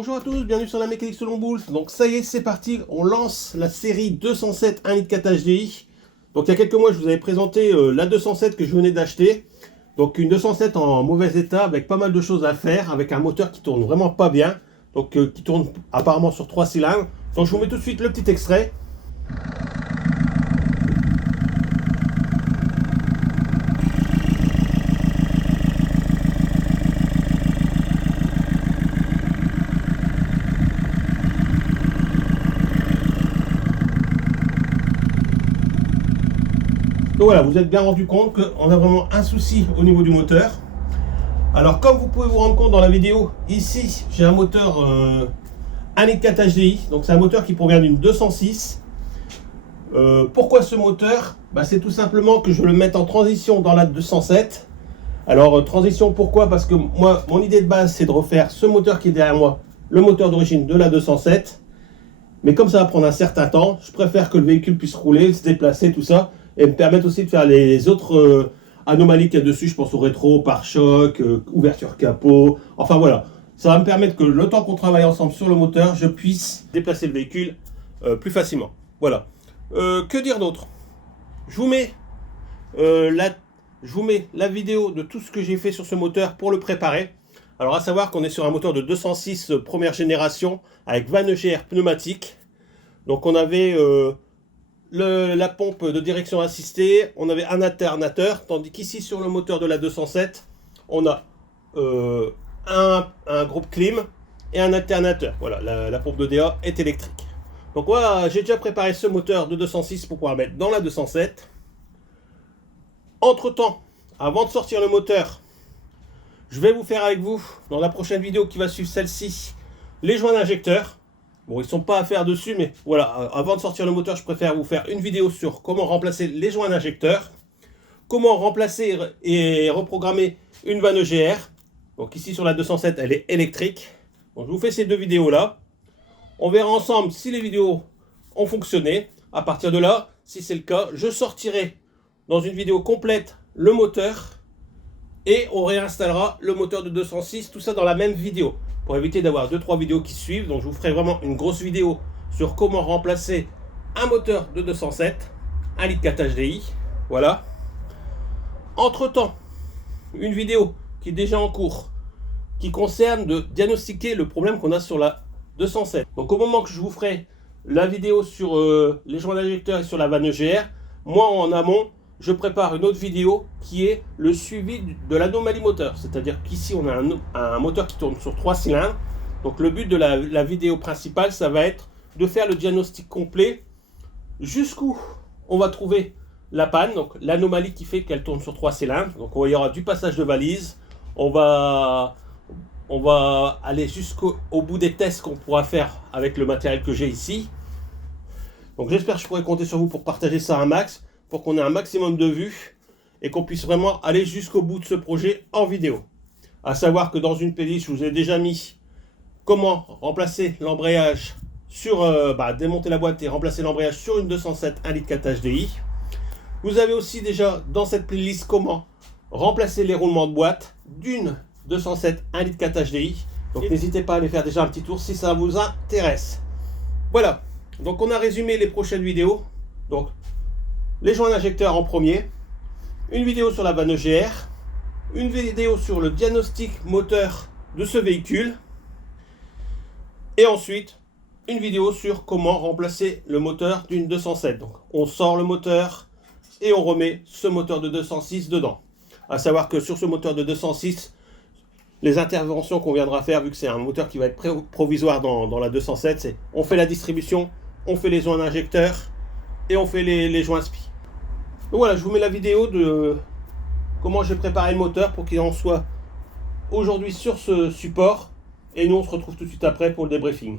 Bonjour à tous, bienvenue sur la mécanique selon Boulf. Donc ça y est, c'est parti, on lance la série 207 1 litre 4 HDI. Donc il y a quelques mois, je vous avais présenté la 207 que je venais d'acheter. Donc une 207 en mauvais état, avec pas mal de choses à faire, avec un moteur qui tourne vraiment pas bien. Donc qui tourne apparemment sur 3 cylindres. Donc je vous mets tout de suite le petit extrait. Donc voilà, vous êtes bien rendu compte qu'on a vraiment un souci au niveau du moteur. Alors comme vous pouvez vous rendre compte dans la vidéo, ici j'ai un moteur 1 litre 4 HDI. Donc c'est un moteur qui provient d'une 206. Pourquoi ce moteur? C'est tout simplement que je le mette en transition dans la 207. Alors transition pourquoi? Parce que moi, mon idée de base c'est de refaire ce moteur qui est derrière moi, le moteur d'origine de la 207. Mais comme ça va prendre un certain temps, je préfère que le véhicule puisse rouler, se déplacer, tout ça. Et me permettre aussi de faire les autres anomalies qu'il y a dessus. Je pense au rétro, pare-choc, ouverture capot. Enfin voilà, ça va me permettre que le temps qu'on travaille ensemble sur le moteur, je puisse déplacer le véhicule plus facilement. Voilà. Que dire d'autre? Je vous mets la vidéo de tout ce que j'ai fait sur ce moteur pour le préparer. Alors à savoir qu'on est sur un moteur de 206 première génération avec Van EGR pneumatique. Donc on avait la pompe de direction assistée, on avait un alternateur, tandis qu'ici sur le moteur de la 207, on a un groupe clim et un alternateur. Voilà, la pompe de DA est électrique. Donc voilà, j'ai déjà préparé ce moteur de 206 pour pouvoir mettre dans la 207. Entre temps, avant de sortir le moteur, je vais vous faire avec vous, dans la prochaine vidéo qui va suivre celle-ci, les joints d'injecteur. Bon, ils ne sont pas à faire dessus, mais voilà, avant de sortir le moteur, je préfère vous faire une vidéo sur comment remplacer les joints d'injecteur, comment remplacer et reprogrammer une vanne EGR. Donc ici sur la 207, elle est électrique. Donc je vous fais ces deux vidéos-là. On verra ensemble si les vidéos ont fonctionné. À partir de là, si c'est le cas, je sortirai dans une vidéo complète le moteur et on réinstallera le moteur de 206, tout ça dans la même vidéo, pour éviter d'avoir 2-3 vidéos qui suivent. Donc je vous ferai vraiment une grosse vidéo sur comment remplacer un moteur de 207, 1 litre 4 HDI. Voilà. Entre temps, une vidéo qui est déjà en cours, qui concerne de diagnostiquer le problème qu'on a sur la 207. Donc au moment que je vous ferai la vidéo sur les joints d'injecteur et sur la vanne EGR, moi en amont, je prépare une autre vidéo qui est le suivi de l'anomalie moteur. C'est-à-dire qu'ici, on a un moteur qui tourne sur 3 cylindres. Donc le but de la vidéo principale, ça va être de faire le diagnostic complet jusqu'où on va trouver la panne, donc l'anomalie qui fait qu'elle tourne sur 3 cylindres. Donc il y aura du passage de valise. On va aller jusqu'au bout des tests qu'on pourra faire avec le matériel que j'ai ici. Donc j'espère que je pourrai compter sur vous pour partager ça un max, pour qu'on ait un maximum de vues et qu'on puisse vraiment aller jusqu'au bout de ce projet en vidéo. À savoir que dans une playlist, je vous ai déjà mis comment remplacer l'embrayage sur démonter la boîte et remplacer l'embrayage sur une 207 1 litre 4 HDI. Vous avez aussi déjà dans cette playlist comment remplacer les roulements de boîte d'une 207 1 litre 4 HDI. Donc n'hésitez pas à aller faire déjà un petit tour si ça vous intéresse. Voilà, donc on a résumé les prochaines vidéos. Donc les joints d'injecteur en premier, une vidéo sur la vanne EGR, une vidéo sur le diagnostic moteur de ce véhicule, et ensuite une vidéo sur comment remplacer le moteur d'une 207. Donc on sort le moteur et on remet ce moteur de 206 dedans. À savoir que sur ce moteur de 206, les interventions qu'on viendra faire, vu que c'est un moteur qui va être provisoire dans la 207, c'est on fait la distribution, on fait les joints d'injecteur et on fait les joints SPI. Donc voilà, je vous mets la vidéo de comment j'ai préparé le moteur pour qu'il en soit aujourd'hui sur ce support. Et nous, on se retrouve tout de suite après pour le débriefing.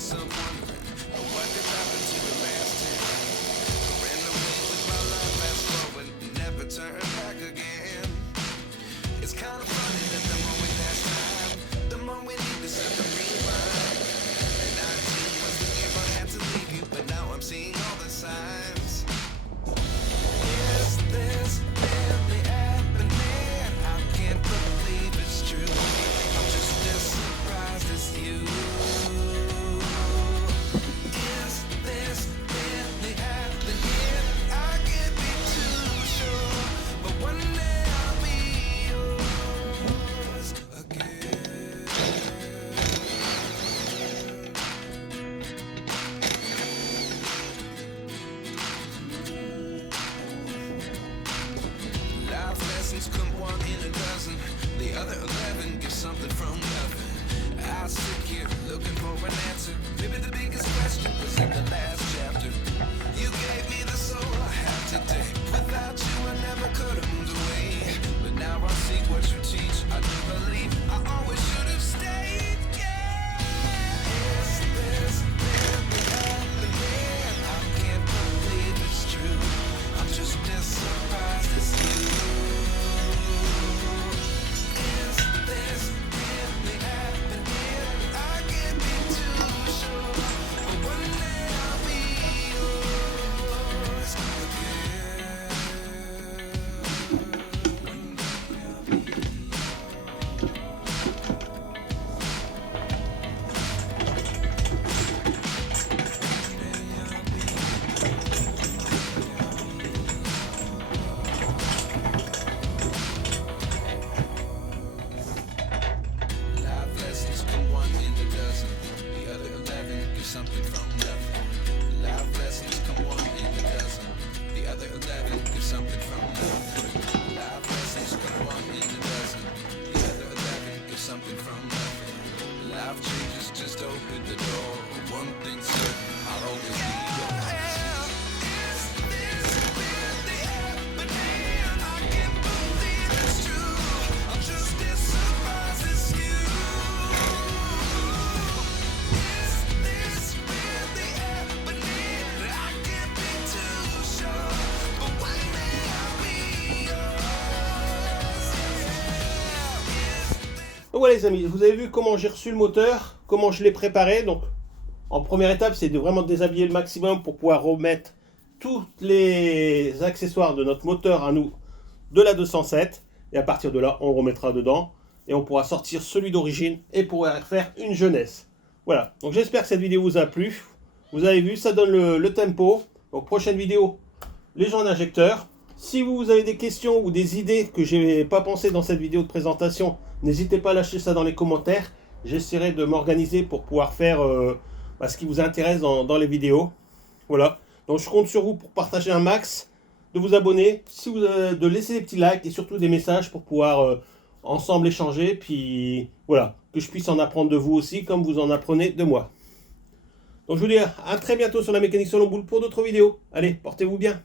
myself wondering what could happen to the last 10. Ran away with my life, fast forward, never turn back again. It's kind of funny that the more we pass time, the more we need to set the rewind. And 19 was the year I had to leave you, but now I'm seeing all the signs. Is this really happening? I can't believe it's true. I'm just as surprised as you. Is this really happening? I can't be too sure, but one day I'll be yours again. Life lessons come one in a dozen. The other 11 give something from nothing. I sit here looking for an answer. Maybe the biggest question was in the last chapter. You gave me the soul I have today. Without you I never could have moved away. But now I see what you teach. I do believe I always should have stayed. Yeah. Is this really happening? I can't believe it's true. I'm just as surprised as you. Is this really happening? I can't be too sure, but one day I'll be yours again. Life lessons come one in a dozen. The other 11 give something from nothing. Life lessons come one in a dozen. The other 11 give something from nothing. Life lessons come one in a dozen. The other 11 give something from nothing. Life changes just open the door. One thing's certain, I'll always be yours. Is this really happening? I can't believe it's true. I'm just as surprised as you. Is this really happening? I can't be too sure, but one day I'll be yours. Donc voilà les amis, vous avez vu comment j'ai reçu le moteur, comment je l'ai préparé. Donc en première étape, c'est de vraiment déshabiller le maximum pour pouvoir remettre tous les accessoires de notre moteur à nous de la 207. Et à partir de là, on le remettra dedans et on pourra sortir celui d'origine et pourra faire une jeunesse. Voilà, donc j'espère que cette vidéo vous a plu. Vous avez vu, ça donne le tempo. Donc prochaine vidéo, les joints d'injecteur. Si vous avez des questions ou des idées que je n'ai pas pensé dans cette vidéo de présentation, n'hésitez pas à lâcher ça dans les commentaires. J'essaierai de m'organiser pour pouvoir faire ce qui vous intéresse dans les vidéos. Voilà. Donc je compte sur vous pour partager un max, de vous abonner, de laisser des petits likes et surtout des messages pour pouvoir ensemble échanger. Puis voilà, que je puisse en apprendre de vous aussi comme vous en apprenez de moi. Donc je vous dis à très bientôt sur la mécanique Salon Boule pour d'autres vidéos. Allez, portez-vous bien.